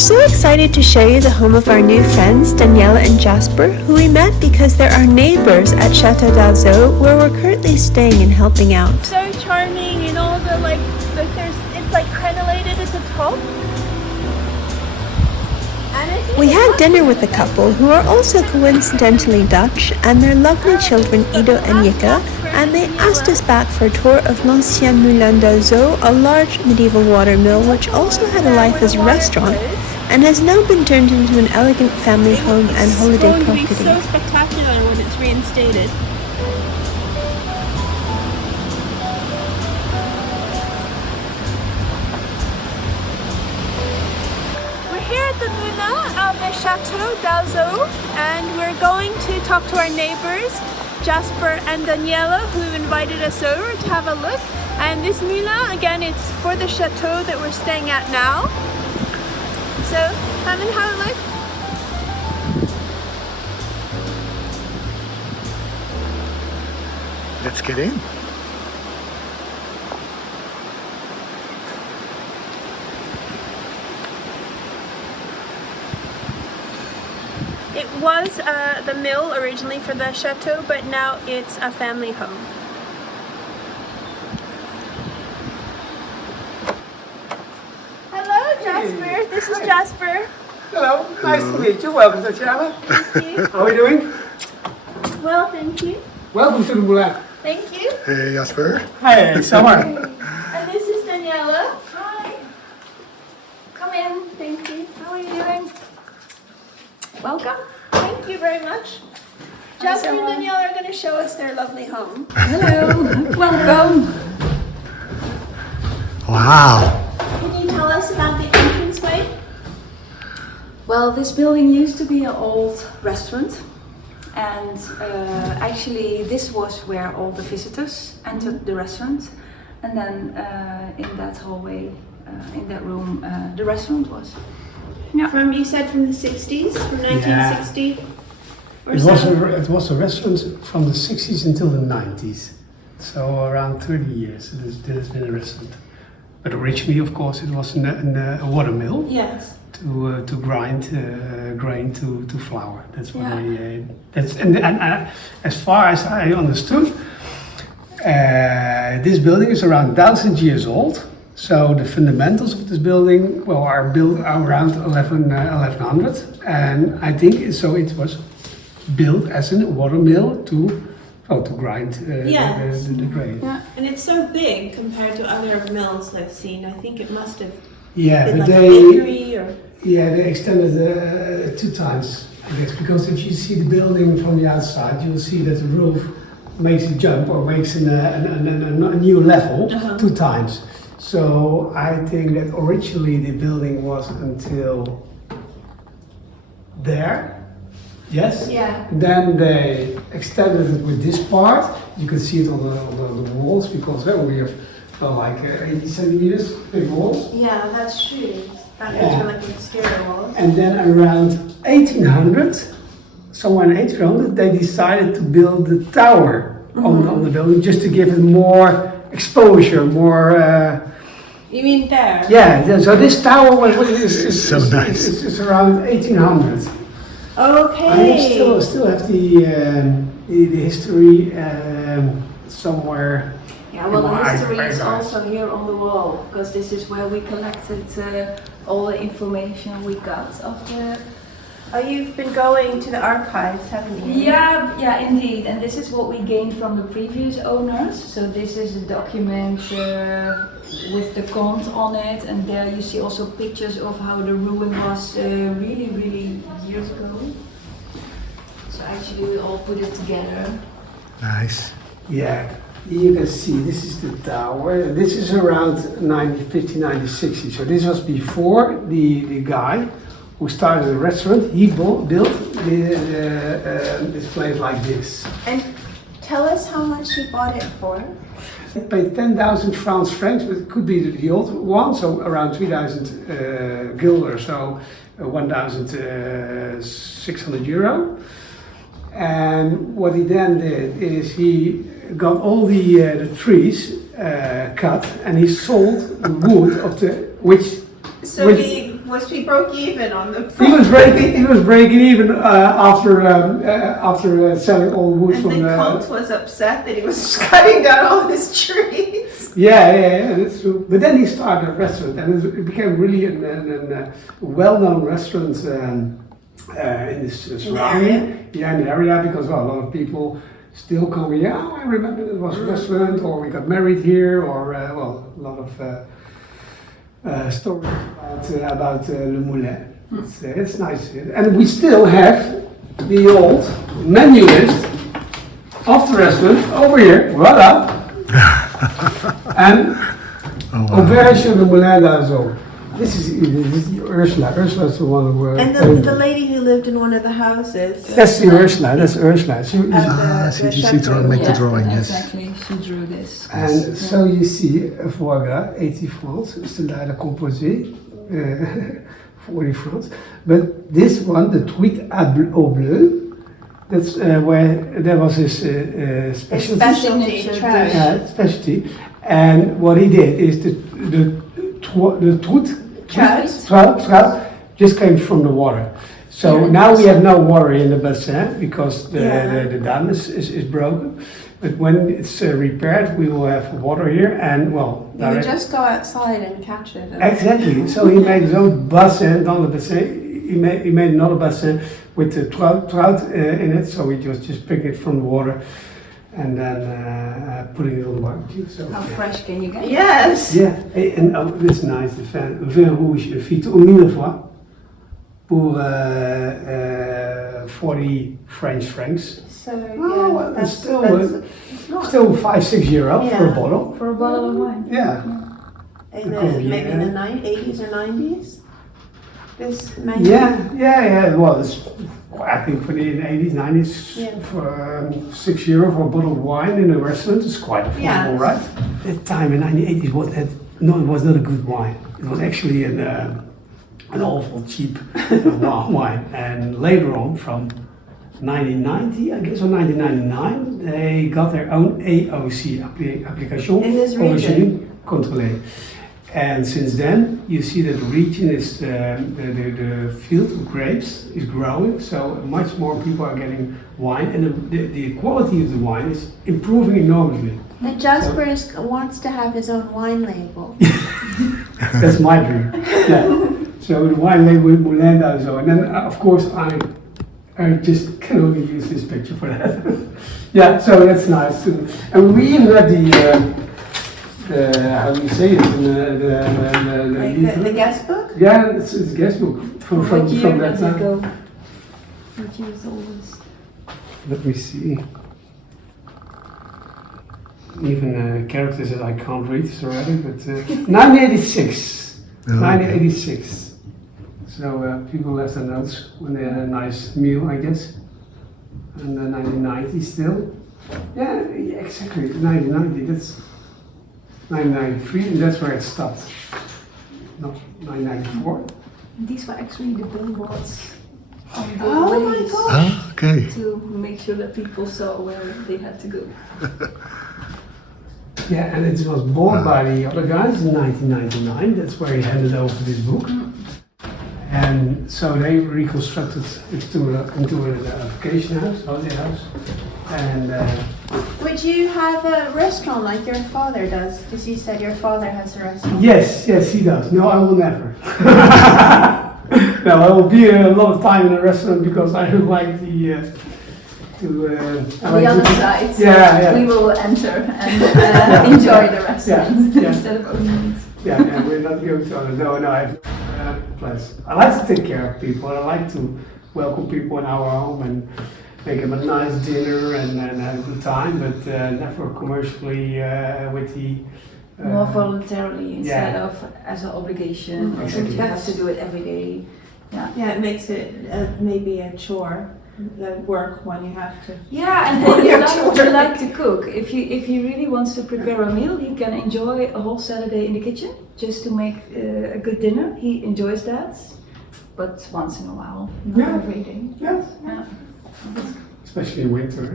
so excited to show you the home of our new friends, Danielle and Jasper, who we met because they're our neighbors at Chateau, where we're currently staying and helping out. So charming, you know, it's like crenellated at the top. We had dinner with a couple who are also coincidentally Dutch and their lovely children Ido and Jika, and they asked us back for a tour of l'Ancien Moulin d'Oiseau, a large medieval watermill which also had a life as a restaurant and has now been turned into an elegant family home and holiday property. It's going to be so spectacular when it's reinstated. The Moulin of the Chateau, and we're going to talk to our neighbors, Jasper and Danielle, who invited us over to have a look. And this Moulin, again, it's for the Chateau that we're staying at now. So, come and have a look. Let's get in. It was the mill originally for the Chateau, but now it's a family home. Hello, Jasper. This is Jasper. Hello, nice to meet you. Welcome to Chateau. Thank you. How are you doing? Well, thank you. Welcome to the Moulin. Thank you. Hey, Jasper. Hi, Selmar. And this is Danielle. Hi. Come in. Thank you. How are you doing? Welcome. Thank you very much. Jasper and Danielle are going to show us their lovely home. Hello, welcome. Wow. Can you tell us about the entranceway? Well, this building used to be an old restaurant, and actually this was where all the visitors entered the restaurant, and then in that hallway, in that room, the restaurant was. Yeah. You said from the 60s, from 1960? Or It was a restaurant from the 60s until the 90s. So around 30 years it has been a restaurant. But originally, of course, it was a watermill. Yes. To grind grain to flour. That's what Yeah. and as far as I understood, this building is around 1,000 years old. So the fundamentals of this building, well, are built around 1100, and I think so. It was built as a watermill to grind Yes. the grain. Yeah. And it's so big compared to other mills I've seen. I think it must have Yeah, been but like a they bakery or... they extended 2 times, I guess, because if you see the building from the outside, you'll see that the roof makes a jump or makes a new level 2 times. So I think that originally the building was until there, yes? Yeah. Then they extended it with this part. You can see it on the walls because we have like 80 centimeters big walls. Yeah, that's true. That Yeah. are like exterior walls. And then around 1800, somewhere in 1800, they decided to build the tower on the building just to give it more exposure, more. You mean there? Yeah, so this tower is So nice. It's around 1800. Okay. I still have the history somewhere. Yeah, well, in the my history is archives. also here on the wall, because this is where we collected all the information we got of the. Oh, you've been going to the archives, haven't you? Yeah, indeed. And this is what we gained from the previous owners. So this is a document with the count on it, and there you see also pictures of how the ruin was really years ago. So actually we all put it together. Nice. Yeah, you can see this is the tower. This is around 1950, 1960. So this was before the guy who started the restaurant. He built this place like this. And tell us how much you bought it for. It paid 10,000 francs, but it could be the old one, so around 3,000 guilder, so 1,600 euro. And what he then did is he got all the trees cut, and he sold the wood of the which So he Was he broke even on the He was breaking even after selling all the wood And from the Comte was upset that he was cutting down all his trees. Yeah, that's true. But then he started a restaurant, and it became really a well-known restaurant in this surrounding. Yeah, in the area, because well, a lot of people still come here. Oh, I remember it was a restaurant, or we got married here, or well, a lot of stories about Le Moulin. It's nice, and we still have the old menu list of the restaurant over here. Voila. And Auberge Le Moulin d'Azur. This is Ursula. Ursula's the one who. And the lady who lived in one of the houses. That's the Ursula. That's Ursula. She make the drawing, yes. Exactly, she drew this. And so you see, foie gras, 80 francs, standard composé, 40 francs. But this one, the truite au bleu, that's where there was his specialty. Specialty. And what he did is the truite, trout, just came from the water. So now we have no water in the bassin because the dam is broken. But when it's repaired, we will have water here, and well, You would just go outside and catch it. exactly. So he made his own bassin, dans le bassin. He made another bassin with the trout in it. So we just pick it from the water, and then putting it on the barbecue. So How fresh can you get? Yes. yeah, and it's nice. The vin rouge fit au minevois pour 40 French francs. So Oh, well, it's still it's not. still €5-6 for a bottle. For a bottle of wine. Yeah. In Cool, maybe yeah. in the 80s or 90s. This menu. Yeah. Well, it's I think for the 80s, 90s, Yeah. for €6 for a bottle of wine in a restaurant is quite affordable, Yeah. right? That time in 1980s it was not a good wine. It was actually an awful cheap wine. And later on, from 1990, I guess, or 1999, they got their own AOC application. In this region. Origine Contrôlée. And since then, you see that the region is the field of grapes is growing, so much more people are getting wine, and the quality of the wine is improving enormously. The JASPER'S wants to have his own wine label. That's my dream. Yeah. So the wine label with Moulin d'Azur, and then of course I just can only use this picture for that. Yeah, so that's nice. And we even had how do you say it? The guest book? Yeah, it's a guest book from What year that does it time. go? What year is all this? Let me see. Even characters that I can't read this already, but 1986. Oh, okay. 1986. So people left their notes when they had a nice meal, I guess. And 1990 still. Yeah, exactly. 1990. That's 1993, and that's where it stopped. Not 1994. These were actually the billboards on the Oh my ways God. Ah, okay. to make sure that people saw where they had to go. Yeah, and it was bought by the other guys in 1999. That's where he handed over this book. And so they reconstructed it into an vacation house, holiday house. And Would you have a restaurant like your father does? Because you said your father has a restaurant. yes, he does. No, I will never. No, I will be a lot of time in a restaurant because I don't like the On the other side, Yeah. we will enter and enjoy the restaurant Yeah. instead of owning it. Yeah, we're not going to honor. No, I have plans. I like to take care of people. I like to welcome people in our home and make them a nice dinner and have a good time, but never commercially with the. More voluntarily instead yeah. of as an obligation. Or Exactly. you have to do it every day. Yeah, it makes it maybe a chore, the work when you have to. Yeah, and When you you're like, to you work. like to cook. If he really wants to prepare a meal, he can enjoy a whole Saturday in the kitchen just to make a good dinner. He enjoys that, but once in a while, not Yeah. every day. Yeah, Yeah. especially in winter.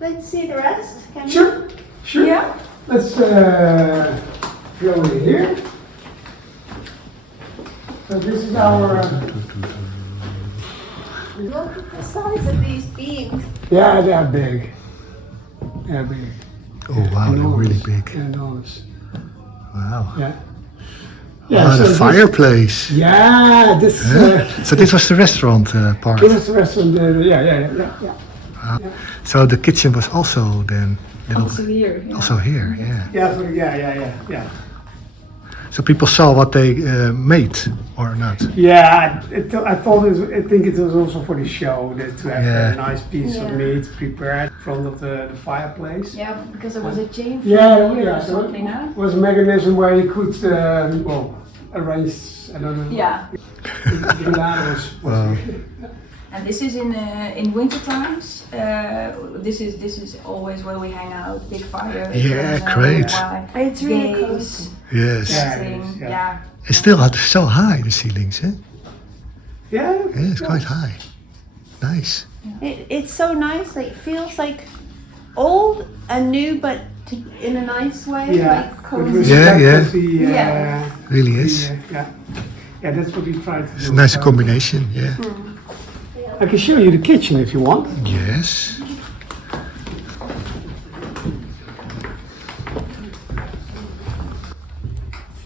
Let's see the rest. Can you? Sure. Yeah. Let's go over here. So this is our. Look at the size of these beams. Yeah, they're big. They're big. Oh wow, they're really big. Enormous. Wow. Yeah. Ah, so the this- fireplace. Yeah, this. So this was the restaurant part. This is the restaurant. Yeah. So the kitchen was also then little, Also here. Yeah. also here. Yeah. Yeah. So people saw what they made or not. Yeah, I think it was also for the show that to have Yeah. a nice piece of meat prepared in front of the fireplace. Yeah, because there was a chain Yeah, here yeah. or So something, huh? it was a mechanism where you could, arrange. I don't know. Yeah. The bananas. Wow. And this is in winter times. This is always where we hang out, big fire. Yeah, great. It's really games, cozy. Yes. Yeah. sitting, Yeah. yeah. It's still so high, the ceilings, eh? Yeah. Yeah, it's quite high. Nice. It's so nice. Like feels like old and new, but in a nice way. Yeah. Like With cozy. respect Yeah, of the, Yeah. Really is. Yeah. Yeah, that's what we tried to do. It's a nice combination, yeah. I can show you the kitchen if you want. Yes.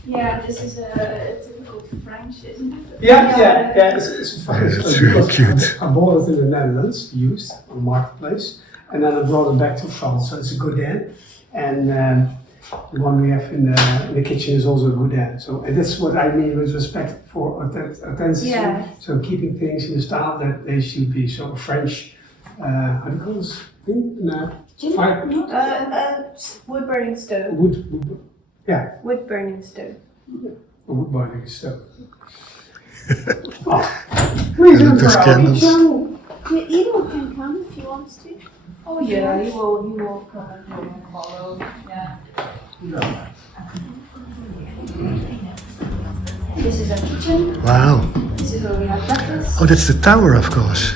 Yeah, this is a typical French, isn't it? Yeah. It's fine. It's really cute. I bought it in the Netherlands, used on marketplace, and then I brought it back to France. So it's a Godin, and the one we have in the kitchen is also a Godin. So and that's what I mean with respect for authenticity. Yeah. So keeping things in the style that they should be. So a French, how do you call this thing? Fire. Wood burning stove. Wood. Yeah, Wood burning stove. a wood burning stove. Please And there's enter our candles. kitchen. Edo can come if he wants to. Oh yeah, he will come and follow. Yeah. This is our kitchen. Wow. This is where we have breakfast. Oh, that's the tower, of course.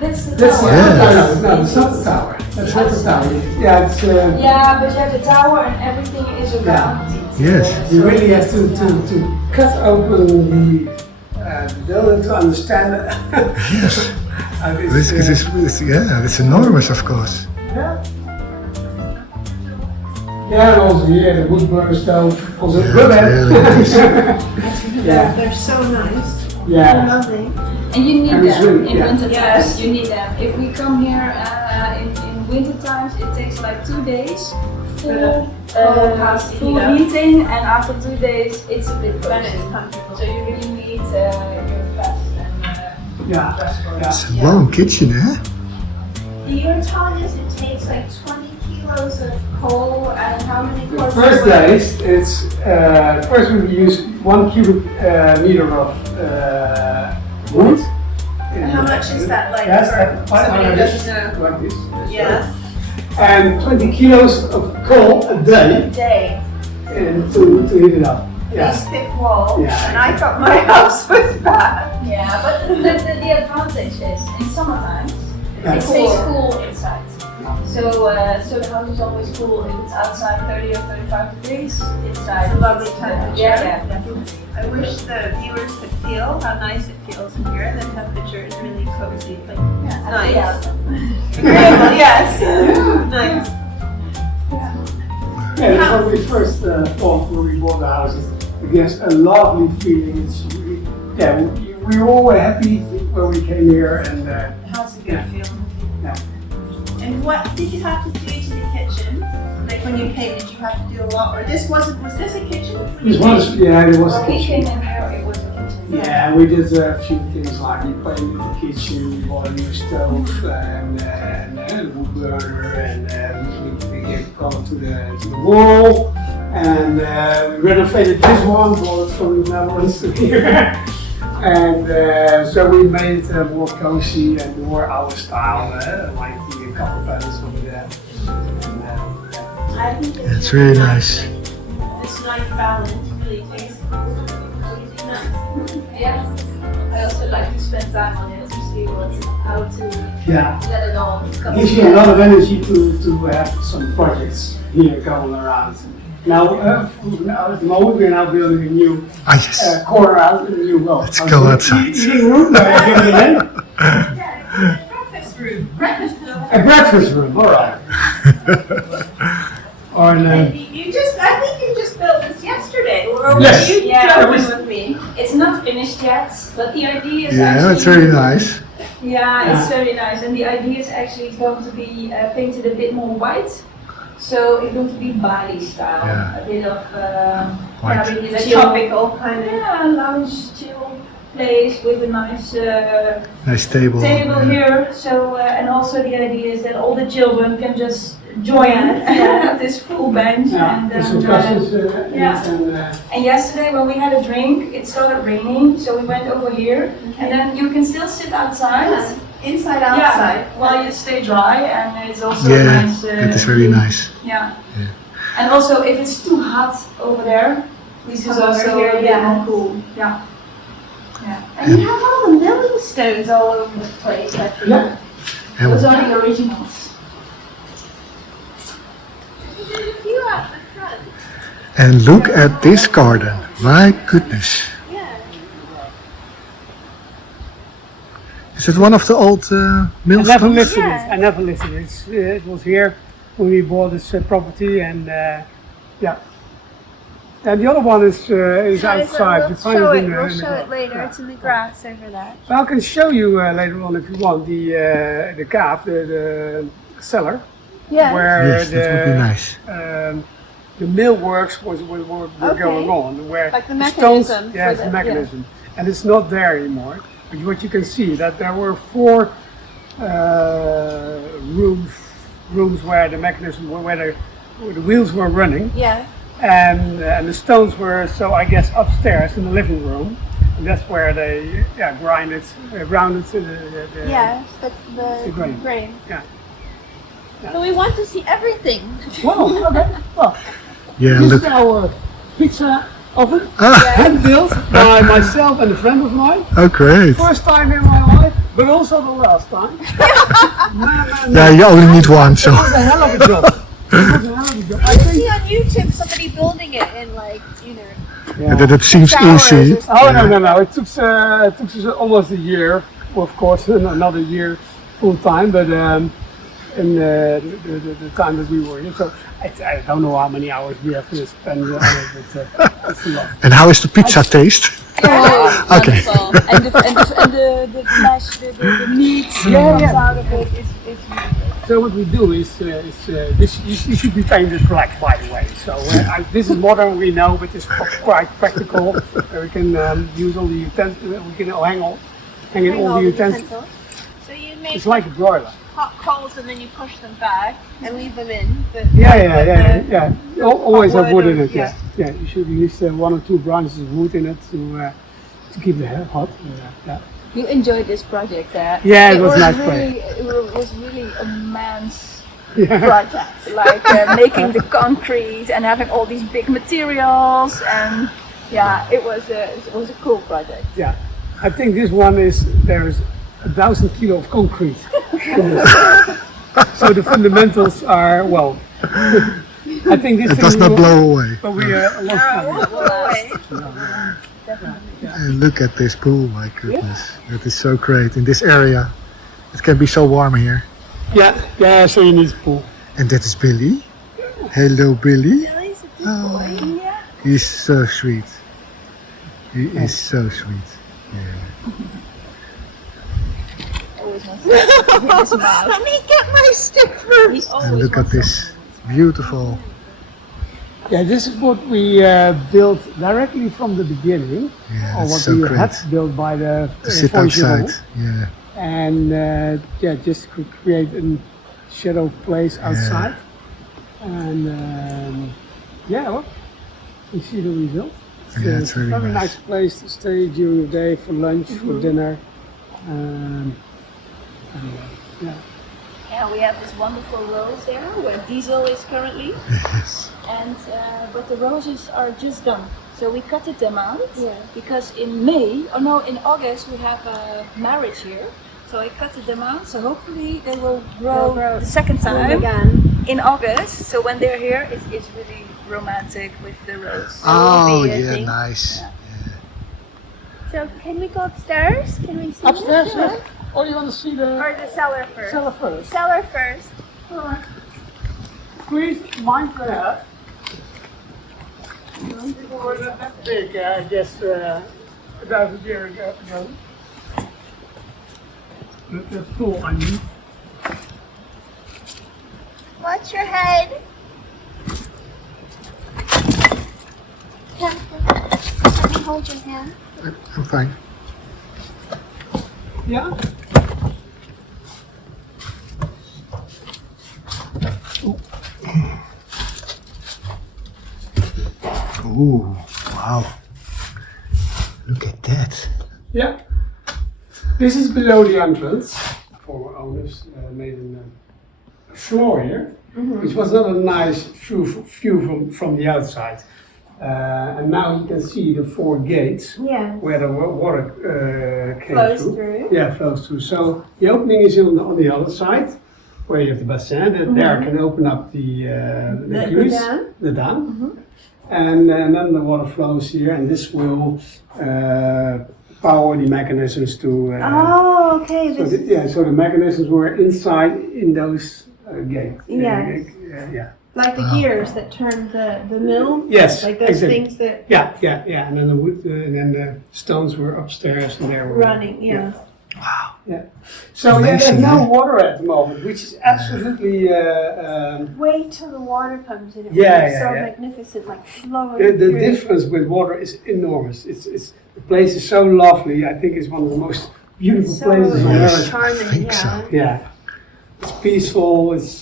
That's the That's tower. Yeah. no, it's not the tower. That's not the tower. Yeah, it's. Yeah, but you have the tower and everything is around it. Yes. You really have to cut open the building to understand it. Yes. How This is yeah, it's enormous, of course. Yeah. Yeah, and also here the wood burner stove, also Yeah, good. really nice. Yeah. They're so nice. They're Yeah. lovely. And you need And it's them really- in yeah. winter Yes. times. You need them. If we come here in winter times, it takes like 2 days full full heating, and after 2 days, it's a bit Then cozy. it's comfortable. So you really need your vest and Yeah. Yeah. It's a long kitchen, eh? You were telling us it takes like 20 kilos of coal and how many The quarts first of wood? days, it's first we use 1 cubic meter of wood. And how much is that like Yes, for that somebody who doesn't know? like this. Yeah. And 20 kilos of coal a day Day. and to heat it up. Yeah. These thick walls. Yeah. And I thought my house was bad. yeah, but the advantage is in summertime Yeah. it stays cool inside. So the house is always cool. If it's outside 30 or 35 degrees, inside It's a lovely temperature. Yeah. I wish the viewers could feel how nice it feels in here. The temperature is really cozy. Like, nice. Agreeable, yes. Nice. Yeah, that's what we first thought when we bought the house. It gives a lovely feeling. It's really, yeah, we were all happy when we came here, and It has a good feeling. yeah. And what did you have to do to the kitchen? Like when you came, did you have to do a lot? Or was this a kitchen? when This you was, came? yeah, it was. When we came in here, it was a kitchen. Yeah, we did a few things like we painted the kitchen, we bought a new stove and a wood burner, and we gave color to the wall, and we renovated this one, brought it from the Netherlands to here, and so we made it more cozy and more our style, like the couple panels over there. I think It's really nice. This nice balance really takes cozy nice. Yeah. I also like to spend time on it to see how to Yeah. let it all come Gives you a lot of energy to have some projects here going around. Now, at the moment we're now building a new Ah, yes. corner out, a new well. Let's go outside. Eating room, give it a name. Breakfast room. Breakfast room. A breakfast room, alright. Or I think you just built this yesterday, or Yes. were you Yeah, joking with me? It's not finished yet, but the idea is Yeah, actually... it's very nice. Yeah, it's very nice, and the idea is actually it's going to be painted a bit more white. So it's going to be Bali style, Yeah. a bit of White. really The chill, tropical kind of. lounge, chill place with a nice Nice table. table yeah. here. So and also the idea is that all the children can just join at this full bench. yeah, And there's some then, cushions yeah. and and yesterday when we had a drink, it started raining, so we went over here, and then you can still sit outside. Yeah. Inside, outside. Yeah, while you stay dry, and it's also Yeah, nice. that is very view. nice. Yeah. And also, if it's too hot over there, this is Come over also here, a bit yeah. more cool. Yeah. Yeah. And you have all the milling stones all over the place, I think. yeah. And Those are the originals. You did a few out the front. And look at this garden. My goodness. Yeah. Is it one of the old I mills? never listed Yeah. it. I never listed it. It was here when we bought this property, and yeah. And the other one is outside. We'll You find show it it. in the- We'll in the show it garden. later. Yeah. It's in the grass over there. Well, I can show you later on if you want the cave, the cellar, Yeah. where Yes, that would be nice. the mill works were going on, where Like the stones, mechanism for yes, the- the mechanism, and it's not there anymore. But what you can see that there were 4 rooms where the mechanism, where the wheels were running, Yeah. and the stones were, so I guess, upstairs in the living room, and that's where they grounded the Yeah. It's the grain. grain. Yeah. So we want to see everything. Wow, okay. Well, Yeah, this look. is our pizza oven, Ah, hand built by myself and a friend of mine. oh great. First time in my life, but also the last time. Man, Yeah, you only need one, so. it was a hell of a job. It was a hell of a job. I You think. see on YouTube somebody building it in like, you know. That it seems Showers easy. or something. Oh no! It took us almost a year. Well, of course, another year full time, but in the time that we were here, so I don't know how many hours we have to spend on it, but it's a lot. And how is the pizza taste? Oh, Okay. wonderful. And the flesh, the meat Yeah, comes yeah. out of it is really good. So what we do is this. You should be painted black, by the way. So this is modern, we know, but it's quite practical. We can use all the utensils. We can hang in all the utensils. So you make It's like a broiler. hot coals and then you push them back and leave them in. But Yeah. Always have wood in or- it. Yeah. You should use 1 or 2 branches of wood in it to keep the hair hot. Yeah. You enjoyed this project, Yeah, it was nice really, it was really a man's Yeah. project, like making the concrete and having all these big materials, and yeah, it was a cool project. Yeah. I think this one there's 1,000 kilo of concrete in this. So the fundamentals are, well, I think this It thing does not will- blow away. But we a long time. And look at this pool, my goodness. That is so great. In this area, it can be so warm here. Yeah, so you need a pool. And that is Billy. Hello, Billy. Billy's a good boy. Yeah. He's so sweet. He is so sweet. Always nice to have his mouth. Let me get my stick first. And look at this beautiful. Yeah, this is what we built directly from the beginning, Yeah, or that's what so we great. had built by the To sit 4-year-old. outside. Yeah. And just to create a shadow place outside. And well, you see the result. Yeah, it's a really very nice. nice place to stay during the day for lunch, for dinner. Yeah. Yeah, we have this wonderful rose there where Diesel is currently, Yes. and but the roses are just done. So we cutted them out Yeah. because in August we have a marriage here. So I cutted them out. So hopefully they will grow the second time Again. in August. So when they're here, it's really romantic with the rose. Oh, be, I yeah, think. nice. So can we go upstairs? Can we see Upstairs, it? yeah. Or you want to see the Or the cellar first? cellar first? Cellar first. Please mind that. People were not that big, I guess, 1,000 years ago. That's cool, I mean. Watch your head. Can I hold your hand? I'm fine. Yeah? Ooh, wow. Look at that. Yeah. This is below the entrance. Former owners made a floor here, which was not a nice view from the outside. And now you can see the 4 gates Yeah. where the water came Flows through. through. Yeah, flows through. So the opening is on the other side, where you have the bassin. And there can open up the dam. the dam. And then the water flows here, and this will power the mechanisms to. Oh, okay. So This so the mechanisms were inside in those gates. Yes. Yeah. like the gears that turn the mill. Yes. Like those exactly. things that Yeah. And then the wood, and then the stones were upstairs, and they were running. Yeah. Wow. Yeah. So Amazing, there's no eh? water at the moment, which is absolutely. Wait till the water comes in. It Yeah, will be yeah, so yeah. magnificent, like flowing The through. difference with water is enormous. It's the place is so lovely. I think it's one of the most beautiful So places on Yes. earth. charming. I think Yeah. so. Yeah, it's peaceful. It's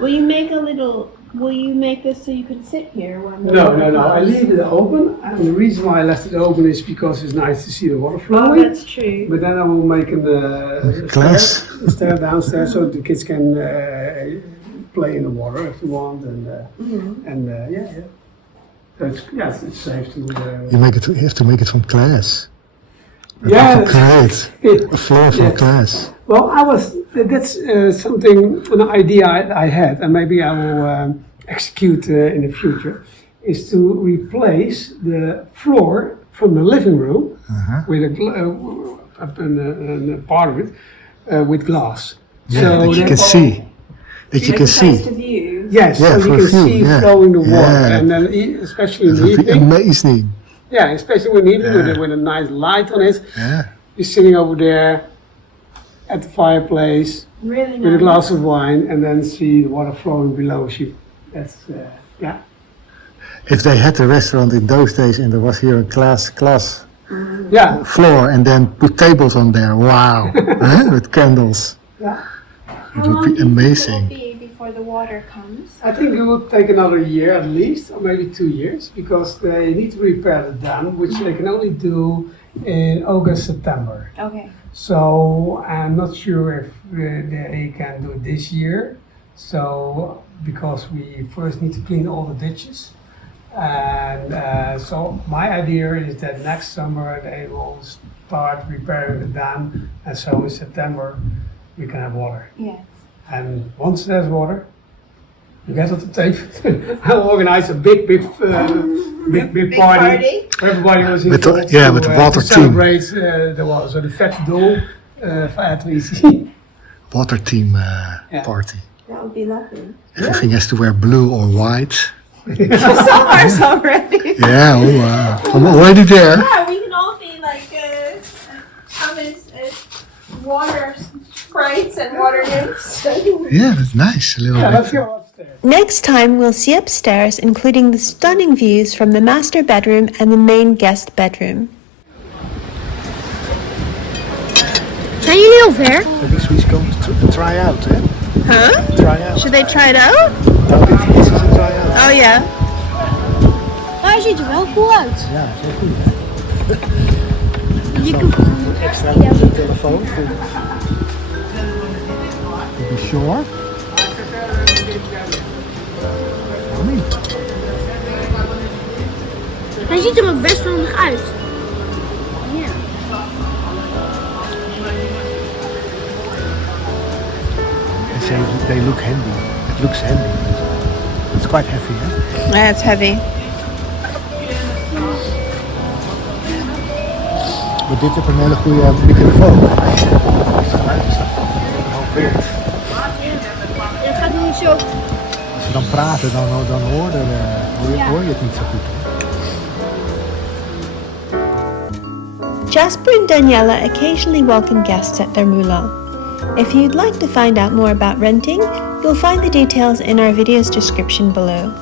Will you make a little? Will you make this so you can sit here when the no. water I comes? leave it open, and the reason why I left it open is because it's nice to see the water Oh, flowing. that's true. But then I will make a Glass. stair downstairs so the kids can play in the water if they want, and yeah. So it's safe to. You have to make it from glass. Yeah. Great. A floor from Yeah. glass. Well, that's an idea I had, and maybe I will execute in the future, is to replace the floor from the living room with a part of it with glass. Yeah, So that you that- can see. That you Like can a place see. to view. Yes, Yeah, so you for can view, see yeah. flowing the water, Yeah. and then especially in That the would be evening. amazing. Yeah, especially in the evening Yeah. with a nice light on it. Yeah. You're sitting over there at the fireplace. Really nice. With a glass of wine, and then see the water flowing below you. That's yeah. If they had a restaurant in those days and there was here a glass Yeah, floor and then put tables on there, wow, huh? With candles. yeah. It would be amazing. Will it be before the water comes? I think it will take another year at least, or maybe 2 years, because they need to repair the dam, which they can only do in August, September. Okay. So I'm not sure if they can do it this year. So because we first need to clean all the ditches, and so my idea is that next summer they will start repairing the dam, and so in September we can have water. Yes. And once there's water, you get on the tape. I'll organize a big party. Everybody was With the- involved yeah, with the water to team. celebrate the water. So the fête d'eau for traditie. Water team party. That would be lovely. Everything has to wear blue or white. Selmar's already. Yeah, oh, wow. I'm already there. Yeah, we can all be like come as water sprites and water nymphs. Yeah, that's nice. A little Yeah, let's bit. go upstairs. Next time, we'll see upstairs, including the stunning views from the master bedroom and the main guest bedroom. Zijn jullie al ver? Maybe Sweet's going to try out, eh? Huh? Try out. Should they try it out? Nou, dit is een try out. Oh yeah. Maar hij ziet er wel cool uit. Ja, heel goed. Hè? Je kunt Extra op de telefoon. To be sure. Mooi. Hij ziet er ook best handig uit. Ja. They say they look handy. It looks handy. quite heavy, huh? Yeah, it's heavy. Maar dit heeft een hele goede microfoon. Als het geluid is, dan hoop ik. Het gaat nu zo. Als we dan praten, dan hoor je het niet zo goed. Jasper and Daniela occasionally welcome guests at their moulin. If you'd like to find out more about renting, you'll find the details in our video's description below.